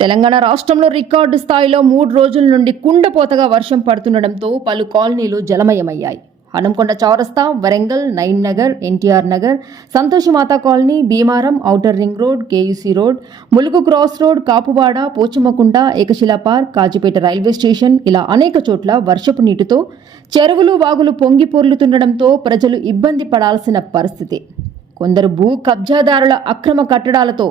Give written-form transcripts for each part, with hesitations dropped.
తెలంగాణ రాష్ట్రంలో రికార్డు స్థాయిలో 3 రోజుల నుండి కుండపోతగా వర్షం పడుతుండటంతో పలు కాలనీలు జలమయమయ్యాయి. Hanamkonda Chowrasta, Warangal, Nayeem Nagar, NTR Nagar, Santoshamata colony, Bheemaram, outer ring road, KUC road, Mulugu cross road, Kapuwada, Pochammakunta, Ekashila park, Kazipet railway station ఇలా అనేక చోట్ల వర్షపు నీటితో చెరువులు, వాగులు పొంగి పొర్లుతుండటంతో ప్రజలు ఇబ్బంది పడాల్సిన పరిస్థితి. కొందరు భూ కబ్జాదారుల అక్రమ కట్టడాలతో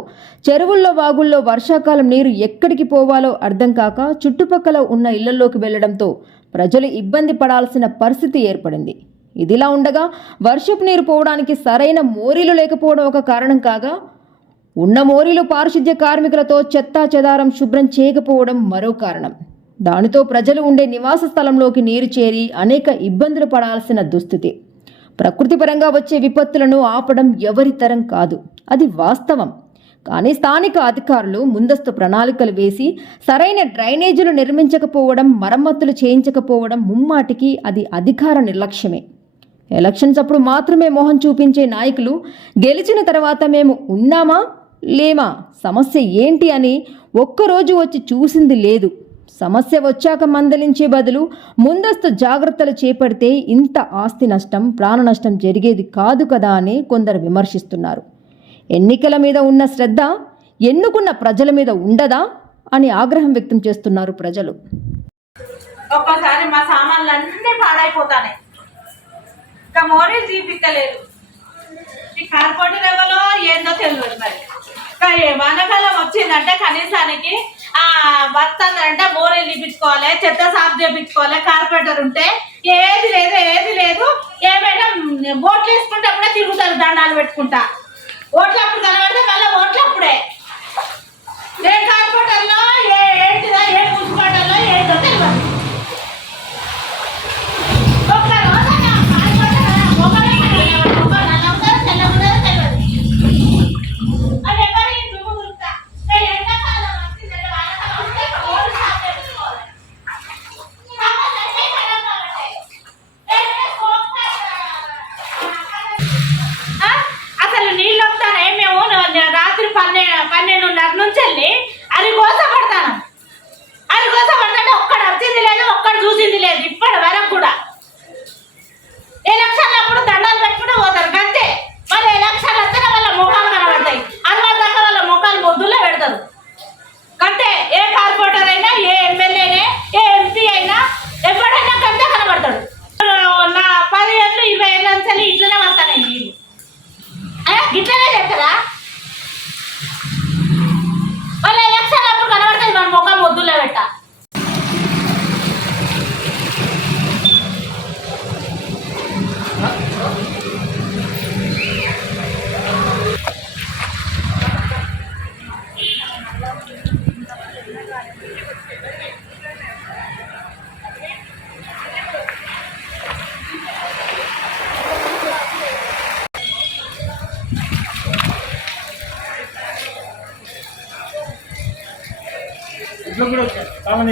చెరువుల్లో, వాగుల్లో వర్షాకాలం నీరు ఎక్కడికి పోవాలో అర్థం కాక చుట్టుపక్కల ఉన్న ఇళ్లలోకి వెళ్లడంతో ప్రజలు ఇబ్బంది పడాల్సిన పరిస్థితి ఏర్పడింది. ఇదిలా ఉండగా వర్షపు నీరు పోవడానికి సరైన మోరీలు లేకపోవడం ఒక కారణం కాగా, ఉన్న మోరీలు పారిశుద్ధ్య కార్మికులతో చెత్తా చెదారం శుభ్రం చేయకపోవడం మరో కారణం. దానితో ప్రజలు ఉండే నివాస స్థలంలోకి నీరు చేరి అనేక ఇబ్బందులు పడాల్సిన దుస్థితి. ప్రకృతి పరంగా వచ్చే విపత్తులను ఆపడం ఎవరి తరం కాదు, అది వాస్తవం. కానీ స్థానిక అధికారులు ముందస్తు ప్రణాళికలు వేసి సరైన డ్రైనేజీలు నిర్మించకపోవడం, మరమ్మతులు చేయించకపోవడం ముమ్మాటికి అది అధికార నిర్లక్ష్యమే. ఎలక్షన్స్ అప్పుడు మాత్రమే మోహం చూపించే నాయకులు గెలిచిన తర్వాత మేము ఉన్నామా లేమా, సమస్య ఏంటి అని ఒక్కరోజు వచ్చి చూసింది లేదు. సమస్య వచ్చాక మందలించే బదులు ముందస్తు జాగ్రత్తలు చేపడితే ఇంత ఆస్తి నష్టం, ప్రాణ నష్టం జరిగేది కాదు కదా అని కొందరు విమర్శిస్తున్నారు. ఎన్నికల మీద ఉన్న శ్రద్ధ ఎన్నుకున్న ప్రజల మీద ఉండదా అని ఆగ్రహం వ్యక్తం చేస్తున్నారు ప్రజలు. ఒక్కసారి మా సామాన్లు అన్నీ పాడైపోతాయి, ఇంకా మోరీ జీపిక్కలేదు. ఈ కార్పొరేట్ లెవెల్లో ఏందో తెలియదు. మరి వానాకాలం వచ్చిందంటే కనీసానికి వస్తుందంటే మోరీలు తీపించుకోవాలి, చెత్త సాఫ్ చేయించుకోవాలి. కార్పొరేటర్ ఉంటే ఏది లేదు. ఏమైనా ఓట్లు వేసుకుంటే అప్పుడే తిరుగుతారు దండాలు పెట్టుకుంటా. ఓట్లు అప్పుడు కనబడితే మళ్ళీ ఓట్లు అప్పుడే. ఏ కార్పొరేటర్లో ఏంటిదా, ఏ మున్సిపాలిటీలో ఏంటో తెలియదు. రాత్రి 12:30 నుంచి వెళ్ళి అది కోసపడతాను. ఒక్కడ వచ్చింది లేదు, ఒక్కడ చూసింది లేదు ఇప్పటి వరకు కూడా. ఎలక్షన్లు అప్పుడు దండాలు పెట్టుకుంటూ పోతారు అంతే. మళ్ళీ ఎలక్షన్లు వస్తేనే వాళ్ళ ముఖాలు కనబడతాయి. అన్నమాట దాకా వాళ్ళ ముఖాలు మొద్దుల్లో పెడతారు కంటే. ఏ కార్పొరేటర్ అయినా, ఏ ఎమ్మెల్యేనే, ఏ ఎంపీ అయినా ఎవరైనా కంటే కనబడతాడు. నా 10 ఏళ్ళు 20 ఏళ్ళ నుంచి ఇట్లనే వస్తాయి నీళ్ళు. గిట్లనే చెప్తారా? వాళ్ళ ఎలక్షన్ అప్పుడు కనబడుతుంది మన ముఖం మొద్దుల్లో పెట్ట. ఇట్లా కూడా కామన్